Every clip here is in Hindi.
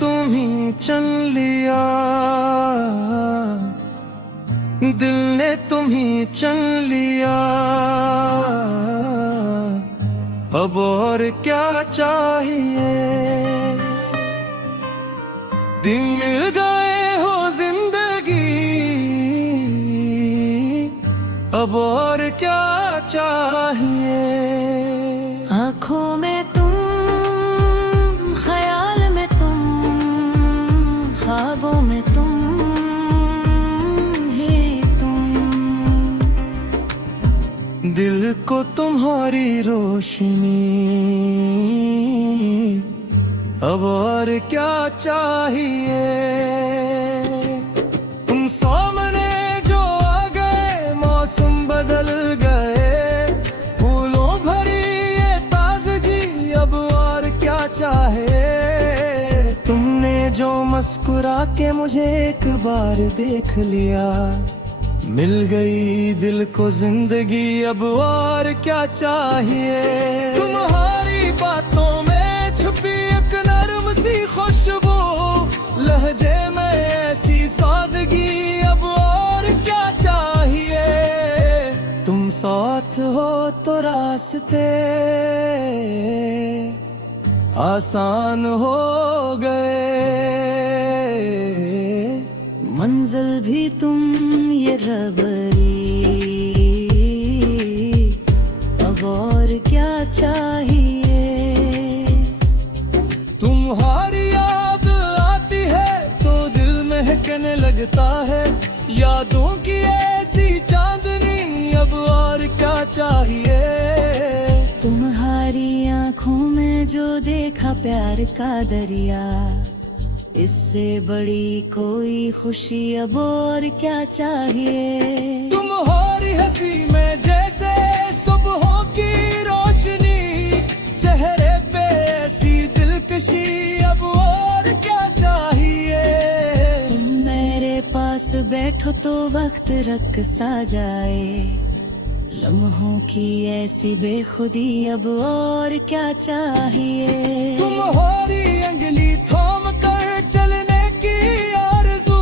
तुम्ही चुन लिया, दिल ने तुम्ही चुन लिया, अब और क्या चाहिए। दिन मिल गए हो जिंदगी, अब और क्या चाहिए। आँखों में तुम, ख्याल में तुम, ख्वाबों में तुम ही तुम, दिल को तुम्हारी रोशनी, अब और क्या चाहिए। तुम सामने जो आ गए, मौसम बदल गए, फूलों भरी ये ताजगी, अब और क्या चाहे। तुमने जो मुस्कुरा के मुझे एक बार देख लिया, मिल गई दिल को जिंदगी, अब और क्या चाहिए। तुम्हारी बातों में छुपी एक नर्म सी खुशबू, लहजे में ऐसी सादगी, अब और क्या चाहिए। तुम साथ हो तो रास्ते आसान हो गए, मंजिल भी तुम ये रबरी, अब और क्या चाहिए। तुम्हारी याद आती है तो दिल महकने लगता है, यादों की ऐसी चांदनी, अब और क्या चाहिए। तुम्हारी आँखों में जो देखा प्यार का दरिया, इससे बड़ी कोई खुशी अब और क्या चाहिए। तुम्हारी हंसी में जैसे सुबहों की रोशनी, चेहरे पे ऐसी दिलकशी, अब और क्या चाहिए। तुम मेरे पास बैठो तो वक्त रख सा जाए, लम्हों की ऐसी बेखुदी, अब और क्या चाहिए। तुम्हारी अंगली थाम कर चलने की आरज़ू,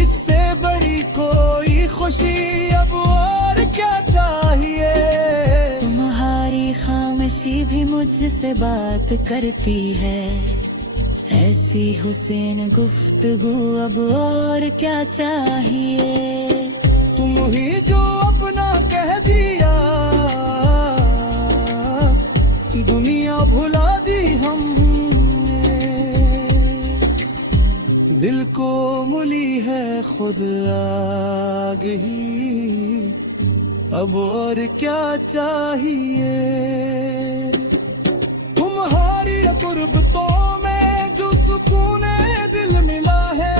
इससे बड़ी कोई खुशी, अब और क्या चाहिए। तुम्हारी खामोशी भी मुझसे बात करती है, ऐसी हुसैन गुफ्तगू, अब और क्या चाहिए। तुम ही जो अपना कह दिया, दुनिया भुला दी हमने, दिल को मिली है खुद आगही, अब और क्या चाहिए। तुम्हारी कुर्बतों में जो सुकून दिल मिला है,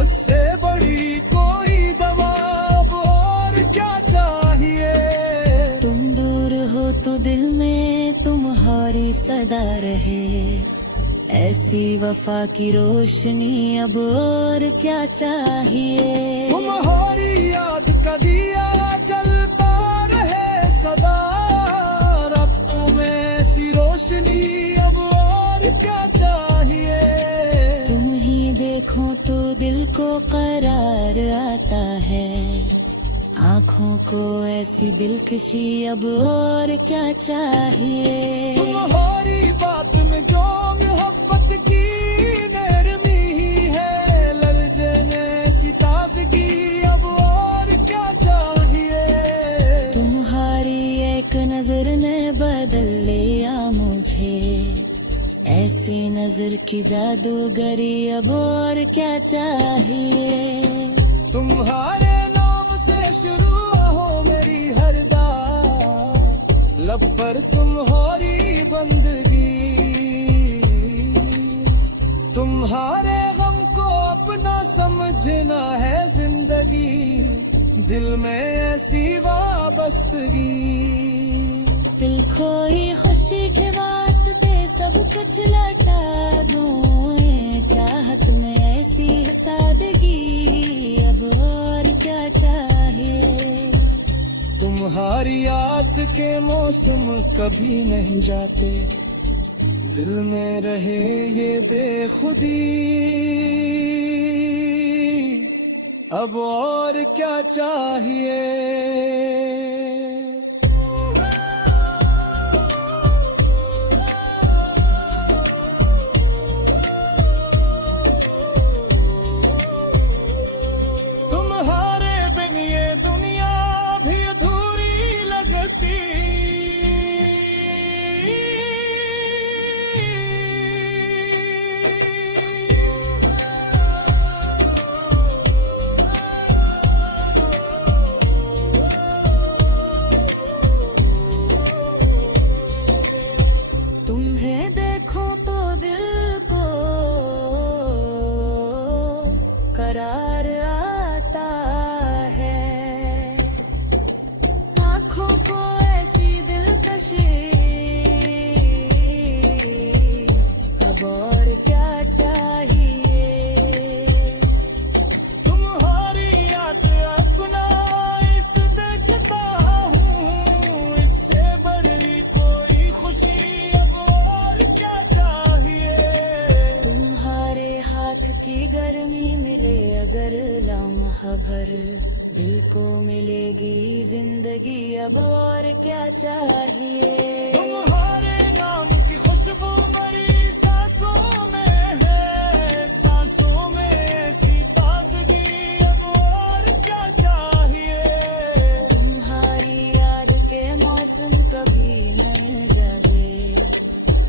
उससे बड़ी कोई दवा, अब और क्या चाहिए। तुम दूर हो तो दिल में तुम्हारी सदा रहे, ऐसी वफा की रोशनी, अब और क्या चाहिए। तुम्हारी याद का दिया जलता रहे सदा, रातों में ऐसी रोशनी, अब और क्या चाहिए। तुम ही देखो तो दिल को करार आता है, आँखों को ऐसी दिलकशी, अब और क्या चाहिए। तुम्हारी बात में जो मोहब्बत की नरमी है, लहजे में ऐसी ताजगी, अब और क्या चाहिए। तुम्हारी एक नजर ने बदल लिया मुझे, ऐसी नजर की जादूगरी, अब और क्या चाहिए। तुम्हारे नाम से शुरू हो मेरी हर दात, लब पर तुम्हारी बंदगी, तुम्हारे गम को अपना समझना है जिंदगी, दिल में ऐसी वाबस्तगी। दिल खोई खुशी के वास्ते सब कुछ लौटा दूं, ये चाहत में ऐसी सादगी, अब और क्या चाहिए। तुम्हारी याद के मौसम कभी नहीं जाते, दिल में रहे ये बेखुदी, अब और क्या चाहिए। तुम्हारे बिन ये दुनिया भी अधूरी लगती। तुम्हें देखो तो दिल को करार आता है, आँखों को ऐसी दिलकशी, अब और क्या चाहिए। तुम्हारी याद अपना इस देखता हूँ, इससे बड़ी कोई खुशी अब और क्या चाहिए। तुम्हारे हाथ की गर्मी मिले अगर लम्हा भर, दिल को मिलेगी जिंदगी अब और क्या चाहिए। तुम्हारे नाम की खुशबू मरी सांसों में है, सांसों में ऐसी ताजगी अब और क्या चाहिए। तुम्हारी याद के मौसम कभी न जागे,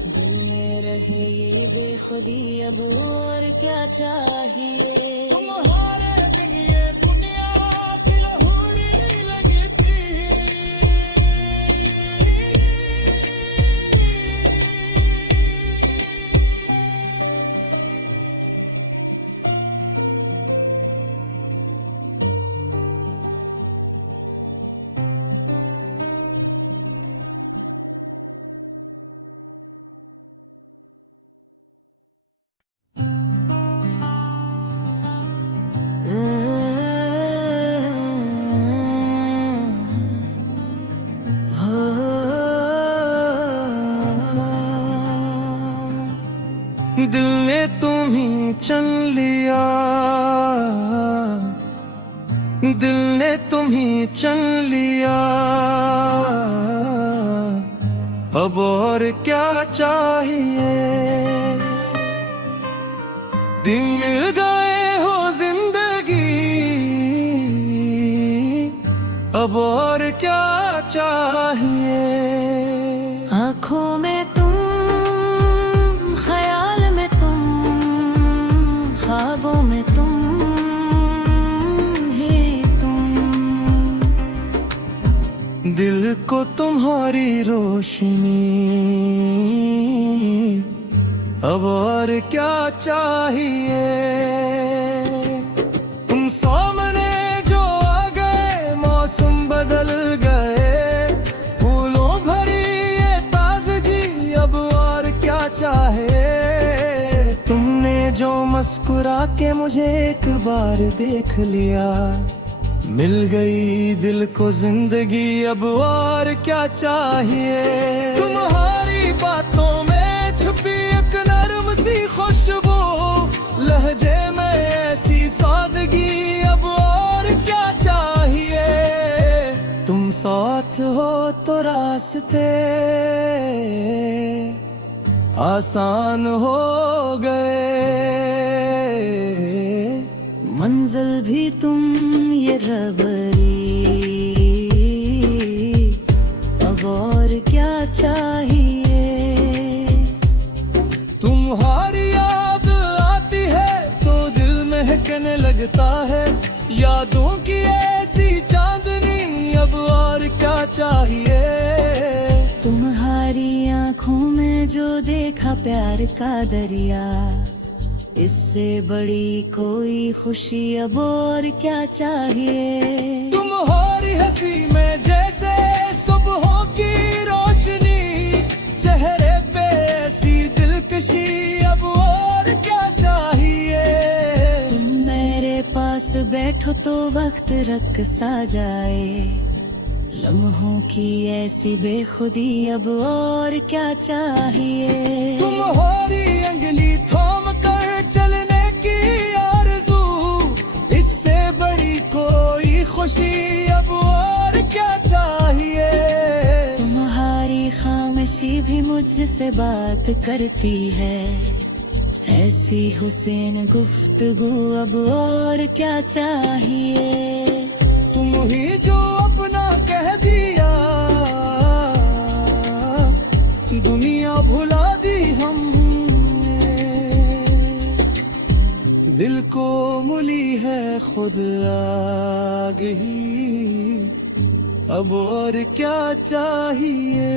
दिल में रहे ये बेखुदी अब और क्या चाहिए। तुम्हारे बिन ये दुनिया भी लहूरी लगती। दिल ने तुम्ही चुन लिया, दिल ने तुम्ही चुन लिया, अब और क्या चाहिए। दिन मिल गए हो जिंदगी, अब और क्या चाहिए। आँखों में तुम, ख्याल में तुम, ख्वाबों में तुम ही तुम, दिल को तुम्हारी रोशनी, अब और क्या चाहिए। तुम सामने जो आ गए, मौसम बदल गए, फूलों भरी ये ताजगी अब और क्या चाहे। तुमने जो मुस्कुरा के मुझे एक बार देख लिया, मिल गई दिल को जिंदगी अब और क्या चाहिए। तुम्हारी बातों में छुपी एक नर्म सी खुशबू, लहजे में ऐसी सादगी अब और क्या चाहिए। तुम साथ हो तो रास्ते आसान हो गए, मंजिल भी तुम ये रबरी, अब और क्या चाहिए। तुम्हारी याद आती है तो दिल महकने लगता है, यादों की ऐसी चांदनी अब और क्या चाहिए। तुम्हारी आँखों में जो देखा प्यार का दरिया, इससे बड़ी कोई खुशी अब और क्या चाहिए। तुम्हारी हंसी में जैसे सुबहों की रोशनी, चेहरे पे ऐसी दिलकशी अब और क्या चाहिए। तुम मेरे पास बैठो तो वक्त रख सा जाए, लम्हों की ऐसी बेखुदी, अब और क्या चाहिए। तुम्हारी अंगली थाम कर चलने की आरज़ू, इससे बड़ी कोई खुशी अब और क्या चाहिए। तुम्हारी खामोशी भी मुझसे बात करती है, ऐसी हुसैन गुफ्तगू, अब और क्या चाहिए। तुम ही जो अपना कह दिया, दुनिया भुला दी हमने। दिल को मुली है खुद आगही, अब और क्या चाहिए।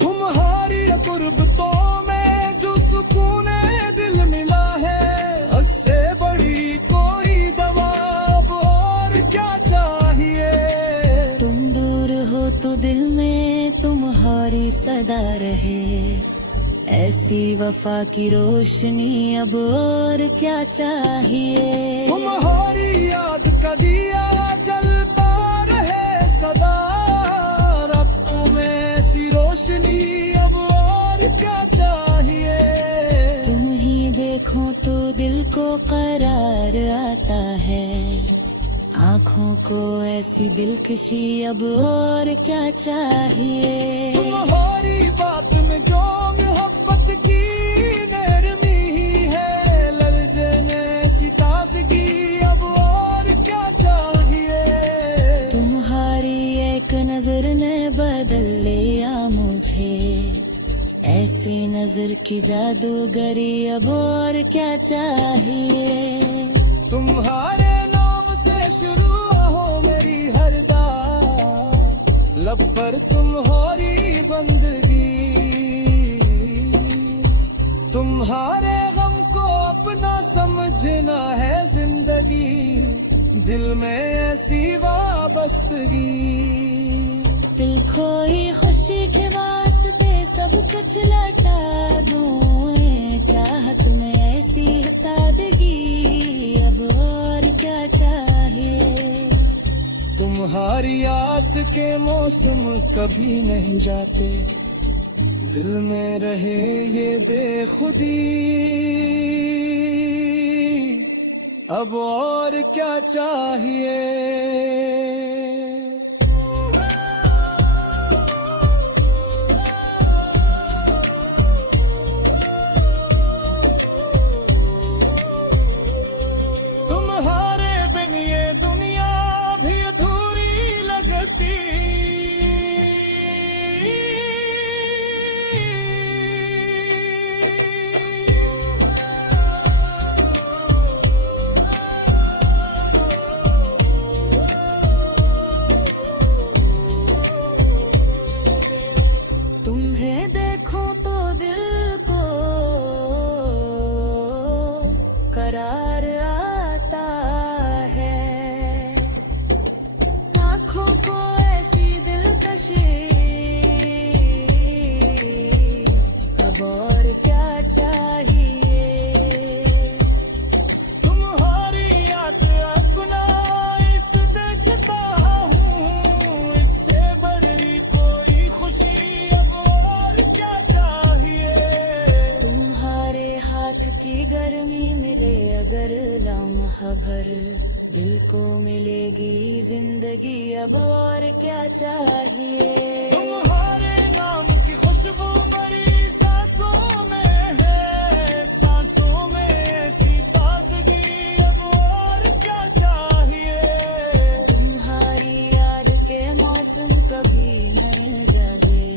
तुम्हारी कुर्बतों में जो सुकून दिल मिला है, उससे बड़ी कोई दवा अब और क्या चाहिए। तुम दूर हो तो दिल में तुम्हारी सदा रहे, ऐसी वफा की रोशनी, अब और क्या चाहिए। तुम्हारी याद का दिया जलता रहे सदा, रातों में ऐसी रोशनी, अब और क्या चाहिए। तुम ही देखो तो दिल को करार आता है, आँखों को ऐसी दिलकशी, अब और क्या चाहिए। तुम्हारी बात में जो मोहब्बत की नरमी है, ललजे में ऐसी ताजगी, अब और क्या चाहिए। तुम्हारी एक नजर ने बदल लिया मुझे, ऐसी नजर की जादूगरी, अब और क्या चाहिए। तुम्हारे नाम से शुरू हो मेरी हर दात, लब पर तुम्हारी बंदगी। तुम्हारे गम को अपना समझना है जिंदगी, दिल में ऐसी वाबस्तगी। दिल खोई खुशी के वास्ते सब कुछ लौटा दूं, ये चाहत में ऐसी सादगी, अब और क्या चाहिए। तुम्हारी याद के मौसम कभी नहीं जाते, दिल में रहे ये बेखुदी, अब और क्या चाहिए। तुम्हारे बिन ये दुनिया भी अधूरी लगती, तुम्हें देखो तो दिल को करार आता है, आँखों को ऐसी दिलकशी, अब और क्या चाहिए। तुम्हारी याद अपना इस देखता हूँ, इससे बड़ी कोई खुशी, अब और क्या चाहिए। तुम्हारे हाथ की गर्मी मिले अगर लम्हा भर, दिल को मिलेगी जिंदगी, अब और क्या चाहिए। तुम्हारे नाम की खुशबू मरी सांसों में है, सांसों में ऐसी ताजगी, अब और क्या चाहिए। तुम्हारी याद के मौसम कभी न जागे,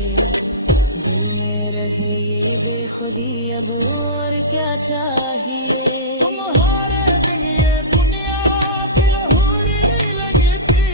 दिल में रहे ये बेखुदी, अब और क्या चाहिए। तुम्हारे बिन ये दुनिया दिलहूरी लगती,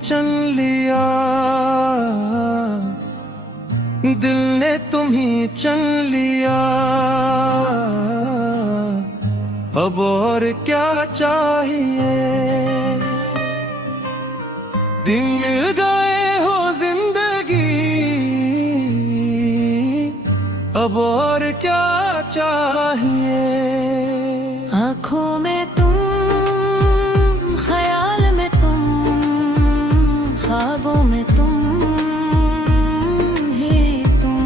चुन लिया, दिल ने तुम्हें चुन लिया, अब और क्या चाहिए। दिन मिल गए हो जिंदगी, अब और क्या चाहिए। आँखों में तुम, ख्याल में तुम, ख्वाबों में तुम ही तुम,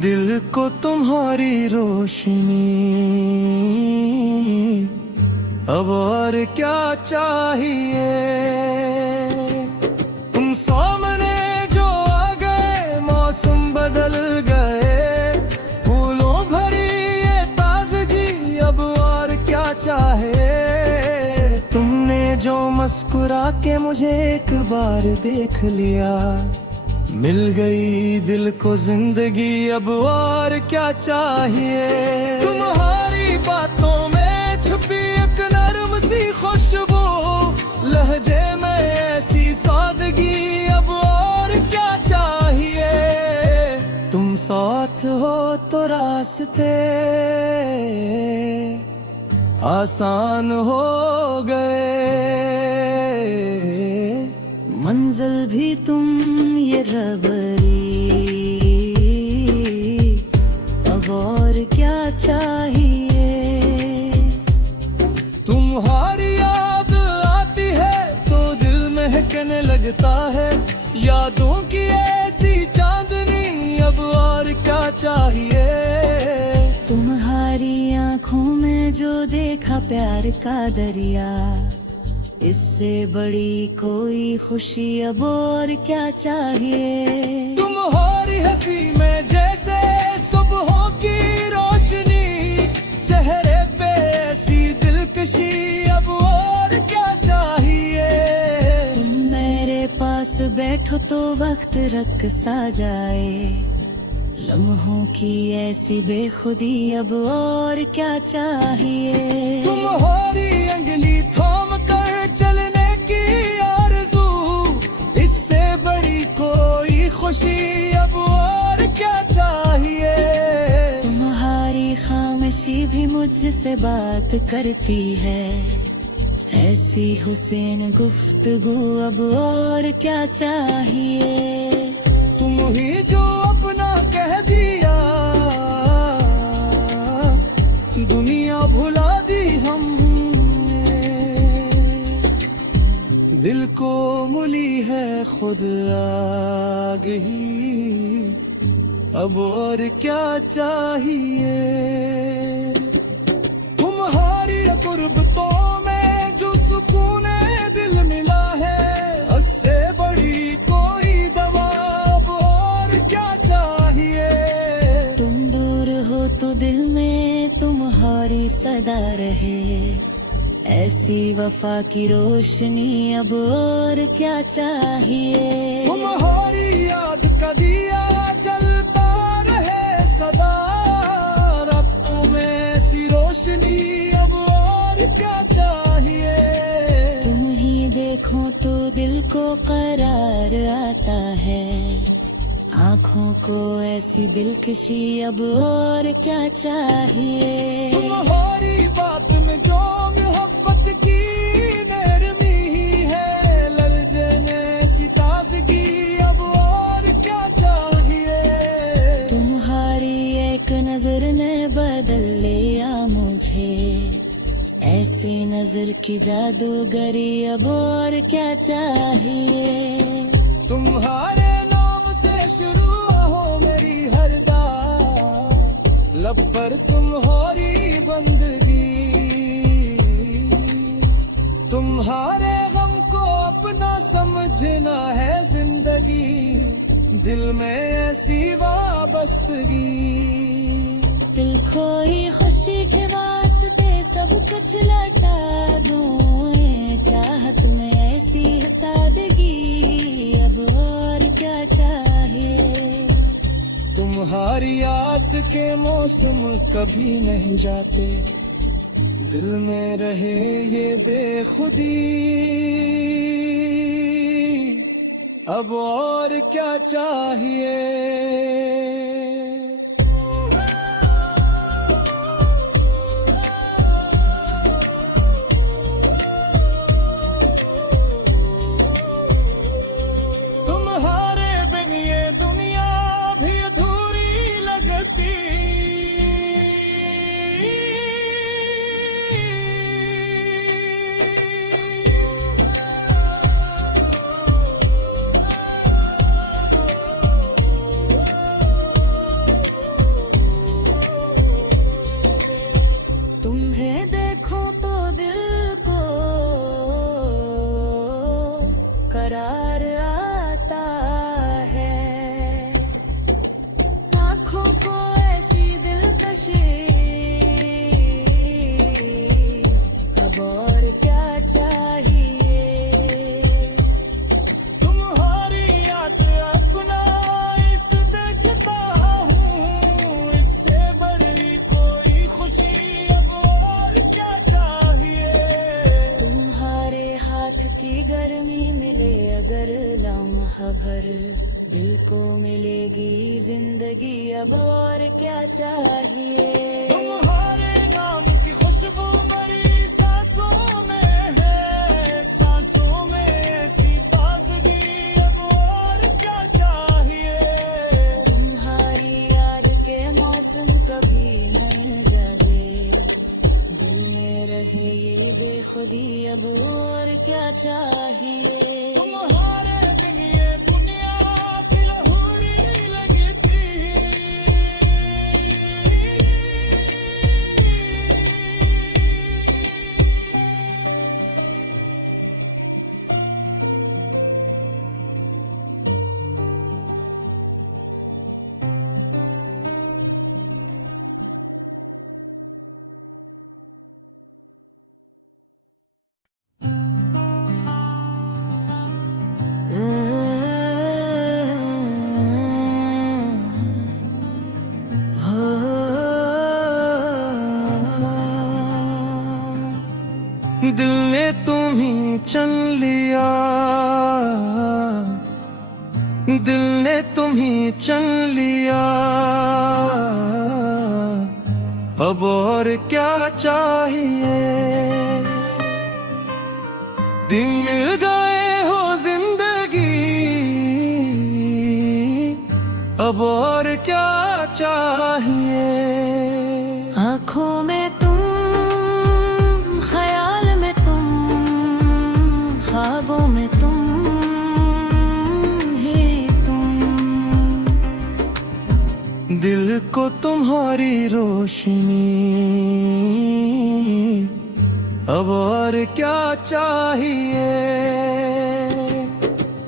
दिल को तुम्हारी रोशनी, अब और क्या चाहिए। तुम सामने जो आ गए, मौसम बदल गए, फूलों भरी ये ताजगी, अब और क्या चाहे। तुमने जो मुस्कुरा के मुझे एक बार देख लिया, मिल गई दिल को जिंदगी, अब और क्या चाहिए। तुम्हारी बातों में छुपी एक नर्म सी खुशबू, लहजे में ऐसी सादगी, अब और क्या चाहिए। तुम साथ हो तो रास्ते आसान हो गए, मंजिल भी तुम ये रबरी, अब और क्या चाहिए। तुम्हारी याद आती है तो दिल महकने लगता है, यादों की ऐसी चांदनी, अब और क्या चाहिए। तुम्हारी आँखों में जो देखा प्यार का दरिया, इससे बड़ी कोई खुशी, अब और क्या चाहिए। तुम्हारी हंसी में जैसे सुबहों की रोशनी, चेहरे पे ऐसी दिलकशी, अब और क्या चाहिए। तुम मेरे पास बैठो तो वक्त रख सा जाए, लम्हों की ऐसी बेखुदी, अब और क्या चाहिए। तुम्हारी अंगली थाम कर चलने की आरज़ू, इससे बड़ी कोई खुशी, अब और क्या चाहिए। तुम्हारी खामोशी भी मुझसे बात करती है, ऐसी हुसैन गुफ्तगू, अब और क्या चाहिए। तुम ही जो अपना कह दिया, दुनिया भुला दी हमने, दिल को मिली है खुद आगही, अब और क्या चाहिए। तुम्हारी कुर्बतों में जो सुकून दिल मिला है, उससे बड़ी कोई दवा, अब और क्या चाहिए। तुम दूर हो तो दिल में तुम्हारी सदा रहे, ऐसी वफा की रोशनी, अब और क्या चाहिए। तुम्हारी याद का दिया जलता रहे सदा, रातों में ऐसी रोशनी, अब और क्या चाहिए। तुम ही देखो तो दिल को करार आता है, आँखों को ऐसी दिलकशी, अब और क्या चाहिए। तुम्हारी बात में जो मोहब्बत की नरमी है, ललजे में ऐसी ताजगी, अब और क्या चाहिए। तुम्हारी एक नजर ने बदल लिया मुझे, ऐसी नजर की जादूगरी, अब और क्या चाहिए। तुम्हारे नाम से शुरू हो मेरी हर बात, लब पर तुम्हारी बंदगी, तुम्हारे गम को अपना समझना है जिंदगी, दिल में ऐसी वाबस्तगी। दिल खोई खुशी के वास्ते सब कुछ लौटा दूं, ये चाहत में ऐसी सादगी, अब और क्या चाहिए। तुम्हारी याद के मौसम कभी नहीं जाते, दिल में रहे ये बेखुदी, अब और क्या चाहिए। तुम्हारे बिन ये दुनिया भी अधूरी लगती, तुम्हें देखो तो दिल को करार आता है, आँखों को ऐसी दिलकशी, अब और क्या चाहिए। तुम्हारी याद अपना इस देखता हूँ, इससे बड़ी कोई खुशी अब और क्या चाहिए। तुम्हारे हाथ की गर्मी मिले अगर लम्हा भर, दिल को मिलेगी जिंदगी, अब और क्या चाहिए। तुम्हारे नाम की खुशबू मरी सांसों में है, सांसों में ऐसी ताजगी, अब और क्या चाहिए। तुम्हारी याद के मौसम कभी न जागे, दिल में रहे ये बेखुदी, अब और क्या चाहिए। तुम्हारे बिन ये दुनिया भी लहूरी लगती, दिल ने तुम्हें चुन लिया, दिल ने तुम्हें चुन लिया, अब और क्या चाहिए। दिन मिल गए हो जिंदगी, अब और क्या चाहिए। आँखों में तुम, ख्याल में तुम, ख्वाबों में तुम ही तुम, दिल को तुम्हारी रोशनी, अब और क्या चाहिए।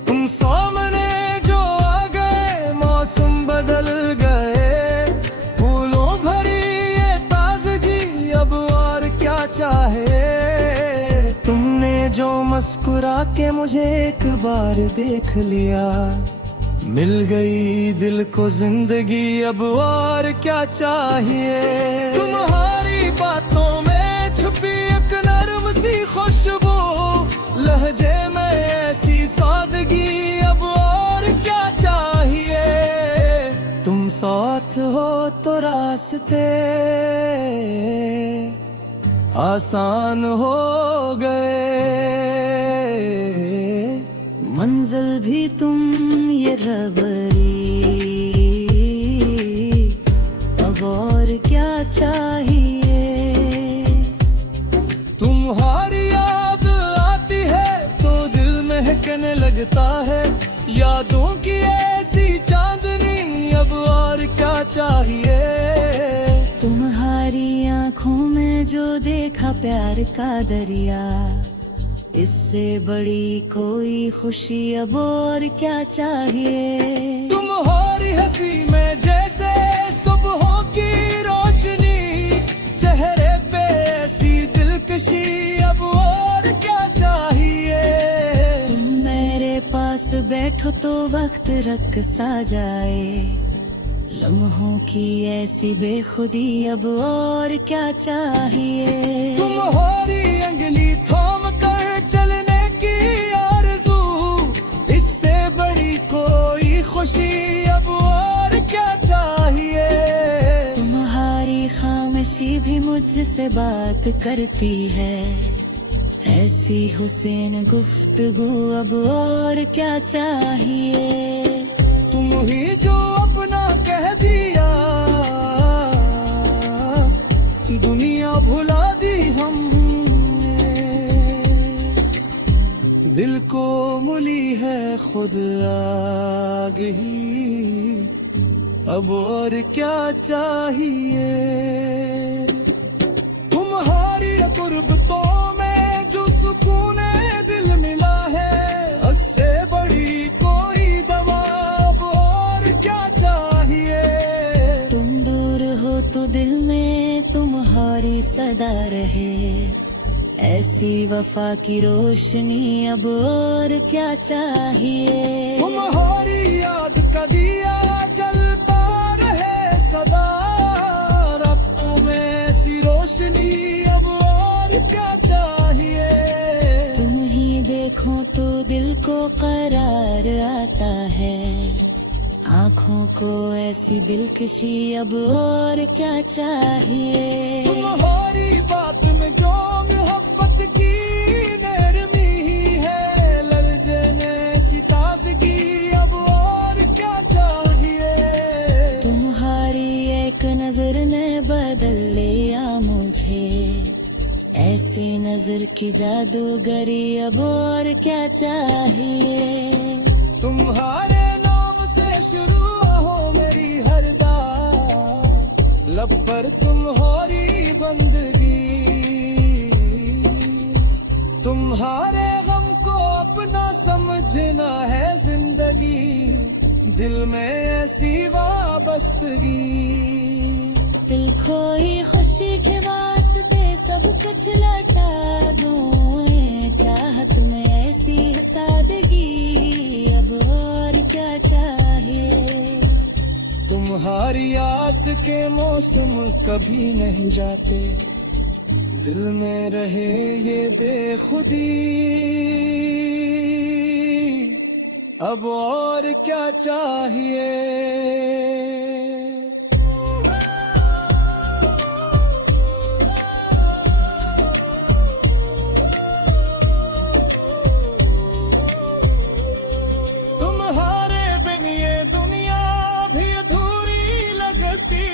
तुम सामने जो आ गए, मौसम बदल गए, फूलों भरी ये ताजगी, अब और क्या चाहे। तुमने जो मुस्कुरा के मुझे एक बार देख लिया, मिल गई दिल को जिंदगी, अब और क्या चाहिए। तुम्हारी बातों में छुपी एक नर्म सी खुशबू, लहजे में ऐसी सादगी, अब और क्या चाहिए। तुम साथ हो तो रास्ते आसान हो गए, मंजिल भी तुम ये रबरी, अब और क्या चाहिए। तुम्हारी याद आती है तो दिल महकने लगता है, यादों की ऐसी चांदनी, अब और क्या चाहिए। तुम्हारी आँखों में जो देखा प्यार का दरिया, इससे बड़ी कोई खुशी, अब और क्या चाहिए। तुम्हारी हंसी में जैसे सुबहों की रोशनी, चेहरे पे ऐसी दिलकशी, अब और क्या चाहिए। तुम मेरे पास बैठो तो वक्त रख सा जाए, लम्हों की ऐसी बेखुदी, अब और क्या चाहिए। तुम्हारी अंगली थाम कर चलने की आरज़ू, इससे बड़ी कोई खुशी अब और क्या चाहिए। तुम्हारी खामोशी भी मुझसे बात करती है, ऐसी हुसैन गुफ्तगू, अब और क्या चाहिए। तुम ही जो अपना कह दिया, दुनिया भुला दी हमने। दिल को मिली है खुद आगही, अब और क्या चाहिए। तुम्हारी कुर्बतों में जो सुकून दिल मिला है, उससे बड़ी कोई दवा अब और क्या चाहिए। तुम दूर हो तो दिल में तुम्हारी सदा रहे, ऐसी वफा की रोशनी, अब और क्या चाहिए। तुम्हारी याद का दिया जलता रहे सदा, रातों में ऐसी रोशनी, अब और क्या चाहिए। तुम ही देखो तो दिल को करार आता है, आँखों को ऐसी दिलकशी, अब और क्या चाहिए। तुम्हारी बात में जो मोहब्बत की नरमी है, ललजे में ऐसी ताजगी, अब और क्या चाहिए। तुम्हारी एक नजर ने बदल लिया मुझे, ऐसी नजर की जादूगरी, अब और क्या चाहिए। तुम्हारे नाम से शुरू हो मेरी हर दात, लब पर तुम्हारी बंदगी। तुम्हारे गम को अपना समझना है जिंदगी, दिल में ऐसी वाबस्तगी। दिल खोई खुशी के वास्ते सब कुछ लौटा दूं, ये चाहत में ऐसी सादगी, अब और क्या चाहिए। तुम्हारी याद के मौसम कभी नहीं जाते, दिल में रहे ये बेखुदी, अब और क्या चाहिए। तुम्हारे बिन ये दुनिया भी अधूरी लगती,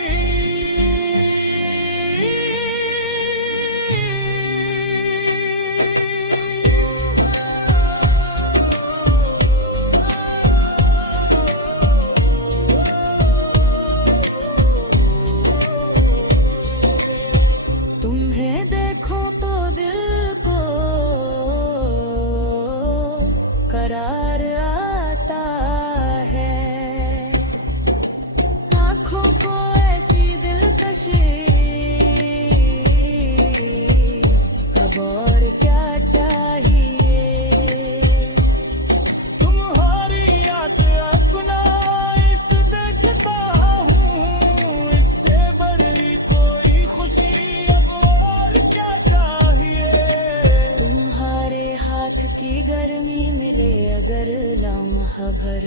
तुम्हें देखो तो दिल को करार आता है, आँखों को ऐसी दिलकशी, अब और क्या चाहिए। तुम्हारी याद अपना इस देखता हूँ, इससे बड़ी कोई खुशी, अब और क्या चाहिए। तुम्हारे हाथ की गर्मी मिले अगर लम्हा भर,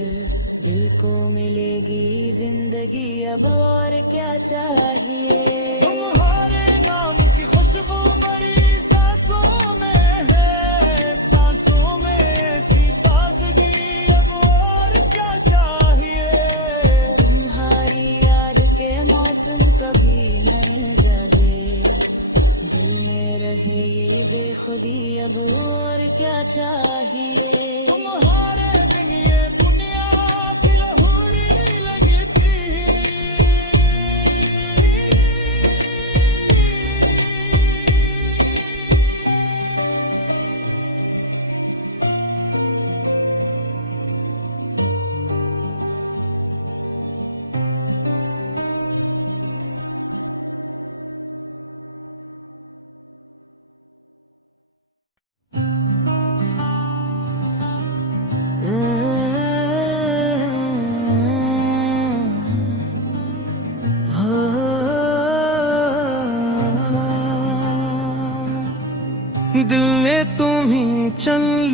दिल को मिलेगी जिंदगी, अब और क्या चाहिए। तुम्हारे नाम की खुशबू मरी सांसों में है, सांसों में ऐसी ताजगी, अब और क्या चाहिए। तुम्हारी याद के मौसम कभी न जागे, दिल में रहे ये बेखुदी, अब और क्या चाहिए। तुम्हारे बिन ये दुनिया भी लहूरी लगती,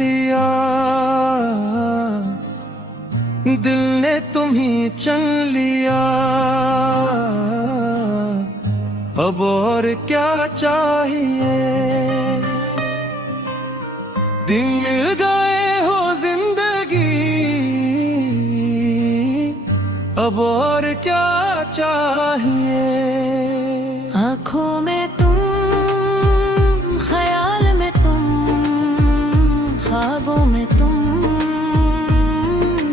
लिया, दिल ने तुम्ही चुन लिया, अब और क्या चाहिए। दिन मिल गए हो जिंदगी, अब और क्या चाहिए। आँखों में तुम, ख्याल में तुम, ख्वाबों में तुम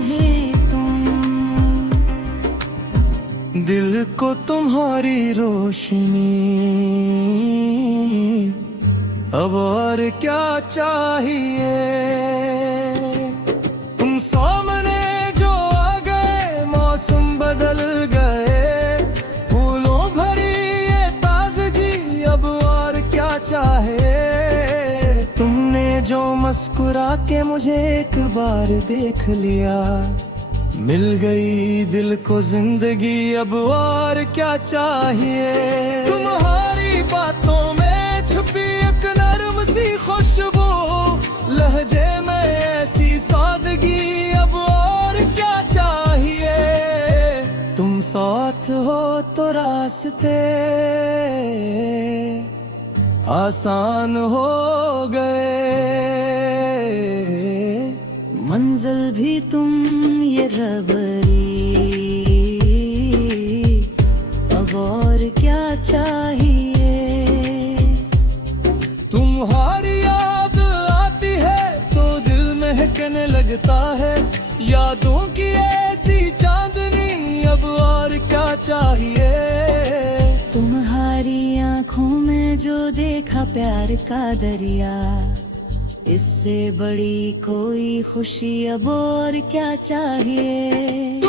ही तुम, दिल को तुम्हारी रोशनी, अब और क्या चाहिए। तुम सामने जो आ गए, मौसम बदल गए, फूलों भरी ये ताजगी, अब और क्या चाहे। तुमने जो मुस्कुरा के मुझे एक बार देख लिया, मिल गई दिल को जिंदगी, अब और क्या चाहिए। तुम्हारी बातों में छुपी एक नर्म सी खुशबू, लहजे में ऐसी सादगी, अब और क्या चाहिए। तुम साथ हो तो रास्ते आसान हो गए, मंजिल भी तुम ये रबरी, अब और क्या चाहिए। तुम्हारी याद आती है तो दिल महकने लगता है, यादों की ऐसी चांदनी, अब और क्या चाहिए। तुम्हारी आँखों में जो देखा प्यार का दरिया, इससे बड़ी कोई खुशी अब और क्या चाहिए।